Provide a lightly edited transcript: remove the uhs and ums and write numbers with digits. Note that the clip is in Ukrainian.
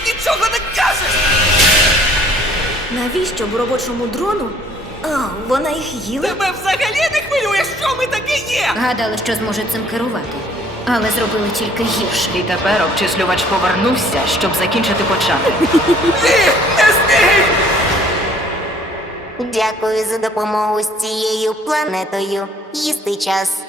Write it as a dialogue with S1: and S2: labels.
S1: нічого не кажеш!
S2: Навіщо б робочому дрону? А, вона їх їла?
S1: Тебе взагалі не хвилює, що ми таке є?
S3: Гадали, що зможе цим керувати. Але зробили тільки гірше.
S4: І тепер обчислювач повернувся, щоб закінчити початок.
S1: Ні, не стій!
S5: Дякую за допомогу з цією планетою. Їсти час.